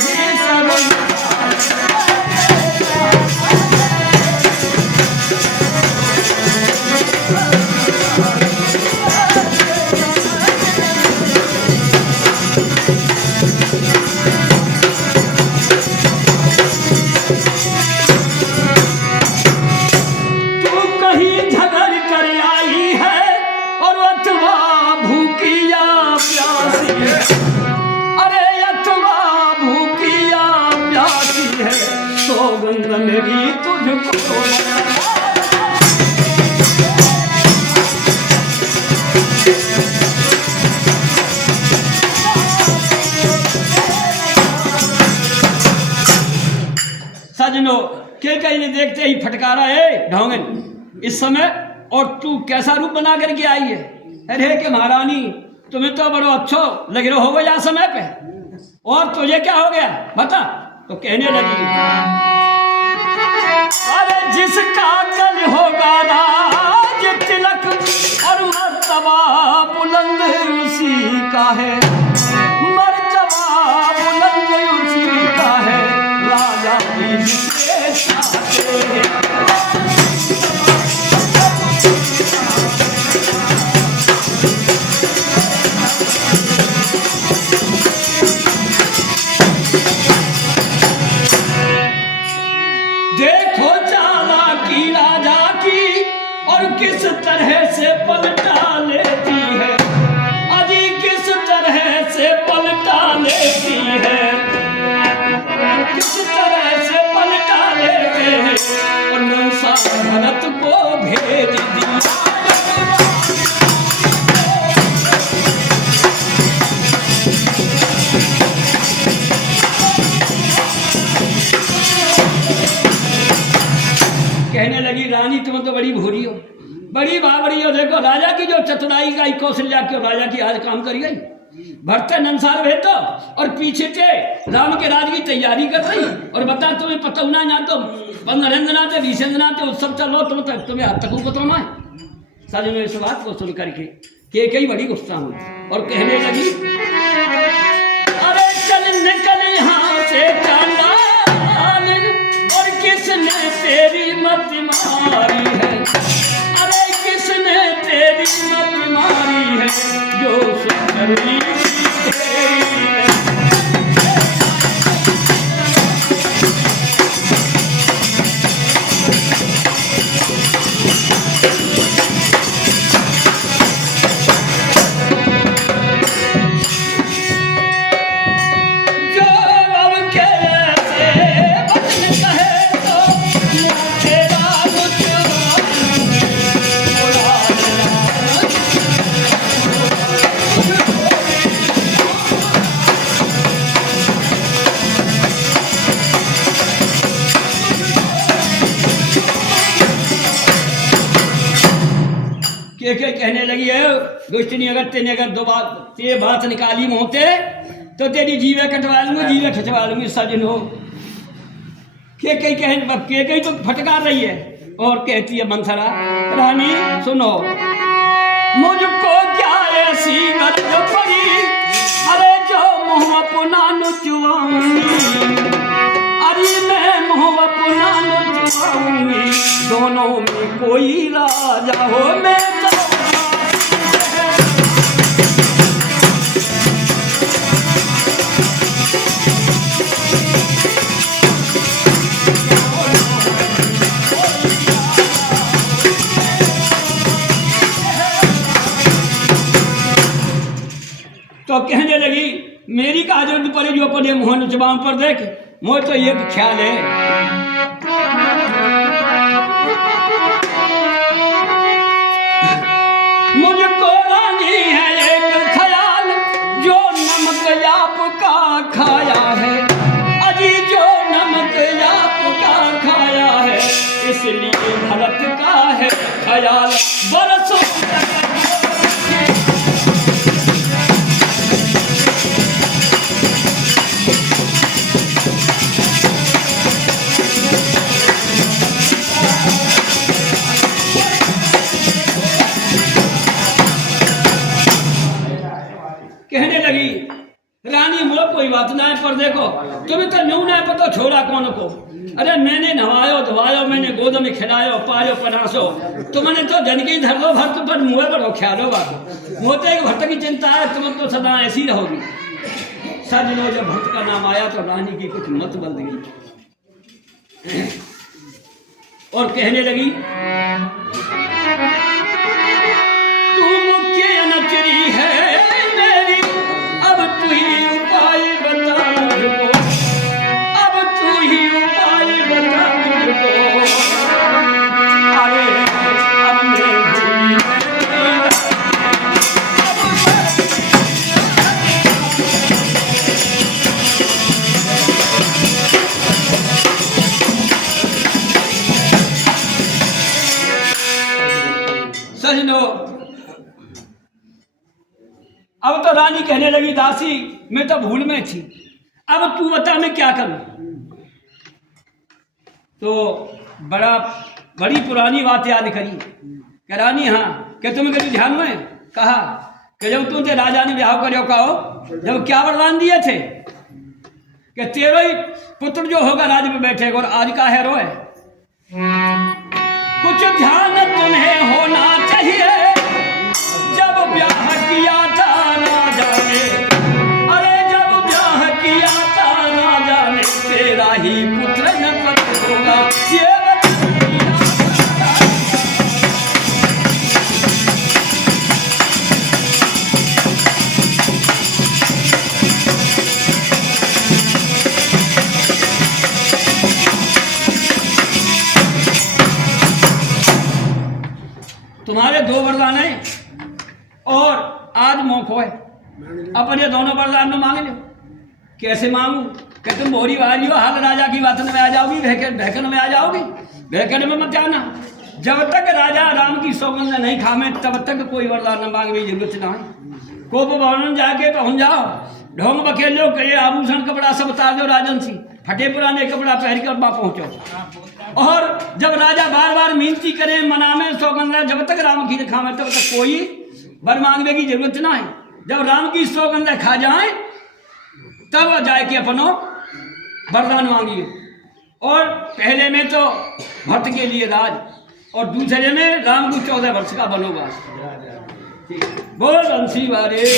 नहीं सब मेरी तुझको सजनो के कहीं ने देखते ही फटकारा है ढोंगन इस समय और तू कैसा रूप बना करके आई है। अरे के महारानी तुम्हें तो बड़ो अच्छो लग रहा होगा यहाँ समय पे और तुझे क्या हो गया बता। तो कहने लगी अरे जिसका कल होगा राज तिलक और मर्तबा बुलंद उसी का है, मर्तबा बुलंद उसी का है, राजा भी जिसे चाहे। किस तरह से पलटा लेती है अजी, किस तरह से पलटा लेती है, किस तरह से पलटा लेते हैं। और नौसा भरत को भेज दिया कहने लगी रानी तुम तो बड़ी भूरी हो, बड़ी बाबरी हो। देखो राजा की जो चतुराई का कौशल्या की राजा की आज काम करी गई। भरते नंसार भेजो और पीछे से राम के राज की तैयारी कर रही और बता तुम्हें पता ना ना तो 15 दिन आते 20 दिन आते उत्सव चलो तुम्हें हद तक बताना है। साजन इस बात को सुन करके के कई बड़ी गुस्सा हुई और कहने लगी अरे चल निकल यहाँ से चांडाल और किसने तेरी मत मारी है, अरे किसने तेरी मत मारी है जो सुंदरी के कहने लगी है दुष्टनी अगर तेने अगर दो बात निकाली मोते तो तेरी जीवे कटवा लूंगी जीवे खिंचवा लूंगी। सजनो के कहीं तो फटकार रही है और कहती है मंथरा रानी सुनो मुझको क्या ऐसी गरज पड़ी, अरे जो मुँह अपना नुचवाऊंगी, अरे मैं मुँह अपना नुचवाऊंगी, दोनों में कोई राजा हो मैं तो कहने लगी मेरी का जरूरत पड़े जो अपने मोहन जबान पर देख मोह तो ये ख्याल है मुझको रानी है एक ख्याल जो नमक आपका खाया है, अजी जो नमक आपका खाया है इसलिए भरत का है ख्याल बरसों कहने लगी रानी मोर कोई बात ना है, पर देखो तुम्हें तो न्यू ना पता छोड़ा कौन को। अरे मैंने नवायो धवायो, मैंने गोद में खिलायो पायो पनासो, तुमने तो जनकी धर दो भक्त पर मुँह पर ख्यालो बात मोते एक भक्त की चिंता है, तुम तो सदा ऐसी रहोगी। सजनो जब भक्त का नाम आया तो रानी की कुछ मत बन गई और कहने लगी तू मुख्य अनचरी है मेरी, अब तू ही उपाय बता मुझको, अब तू ही उपाय बता मुझको। अरे अब मैं भूली सजनो। अब तो रानी कहने लगी दासी मैं तो भूल में थी, अब तू बता मैं क्या करूं। तो बड़ी पुरानी बात याद करी कि रानी हाँ क्या तुम्हें कभी ध्यान में कहा कि जब तुमसे राजा ने ब्याह करो कहो जब क्या वरदान दिए थे कि तेरा ही पुत्र जो होगा राज में बैठेगा, और आज का है रोए कुछ ध्यान तुम्हें होना चाहिए जब ब्याह किया था राजा ने, अरे जब ब्याह किया था राजा ने तेरा ही पुत्र न पत्र होगा ये तुम्हारे दो वरदान है और आज मौको है, अपने दोनों वरदान में मांग लो। कैसे मांगू कि तुम भोरी बाजी हो हाल राजा की बात में आ जाओगी, भैकन में आ जाओगी, भैकन में मत आना। जब तक राजा राम की सौगंध नहीं खामे तब तक कोई वरदान न मांगने की जरूरत ना है। कोप भवन जाके पहुंच जाओ, ढोंग बखेल लो, कहे आभूषण कपड़ा सब उतार दो, राजन सी फटे पुराने कपड़ा पहन कर वहां पहुंचो। और जब राजा बार बार मिनती करे मनामे सौगंध, जब तक राम की खामे तब तक कोई वर मांगने की जरूरत ना है। जब राम की सौगंध खा जाए तब जाए के अपनो वरदान मांगिए। और पहले में तो भक्त के लिए राज और दूसरे में राम को 14 वर्ष का बनोगा। बोल बंसी वाले।